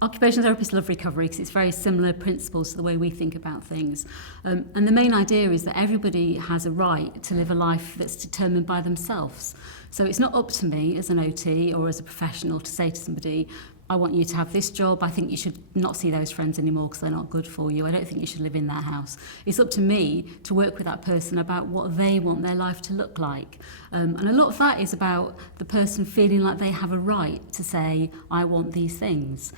Occupational therapists love recovery because it's very similar principles to the way we think about things. And the main idea is that everybody has a right to live a life that's determined by themselves. So it's not up to me as an OT or as a professional to say to somebody, I want you to have this job, I think you should not see those friends anymore because they're not good for you, I don't think you should live in that house. It's up to me to work with that person about what they want their life to look like. And a lot of that is about the person feeling like they have a right to say, I want these things.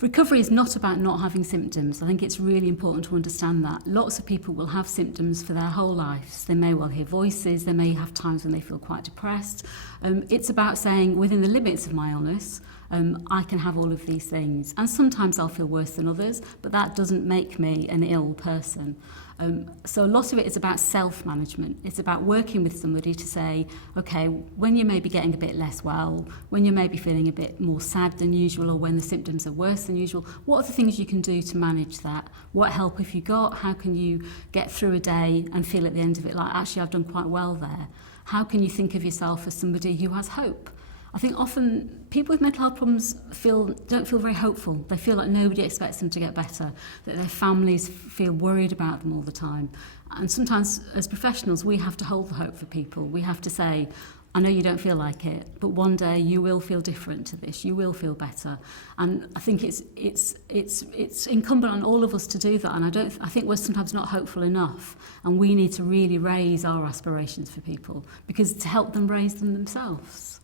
Recovery is not about not having symptoms. I think it's really important to understand that. Lots of people will have symptoms for their whole lives. They may well hear voices, they may have times when they feel quite depressed. It's about saying, within the limits of my illness, I can have all of these things. And sometimes I'll feel worse than others, but that doesn't make me an ill person. So a lot of it is about self-management. It's about working with somebody to say, okay, when you may be getting a bit less well, when you may be feeling a bit more sad than usual, or when the symptoms are worse than usual, what are the things you can do to manage that? What help have you got? How can you get through a day and feel at the end of it like, actually, I've done quite well there? How can you think of yourself as somebody who has hope? I think often people with mental health problems don't feel very hopeful. They feel like nobody expects them to get better, that their families feel worried about them all the time. And sometimes as professionals, we have to hold the hope for people. We have to say, I know you don't feel like it, but one day you will feel different to this. You will feel better. And I think it's incumbent on all of us to do that. And I think we're sometimes not hopeful enough. And we need to really raise our aspirations for people, because to help them raise them themselves.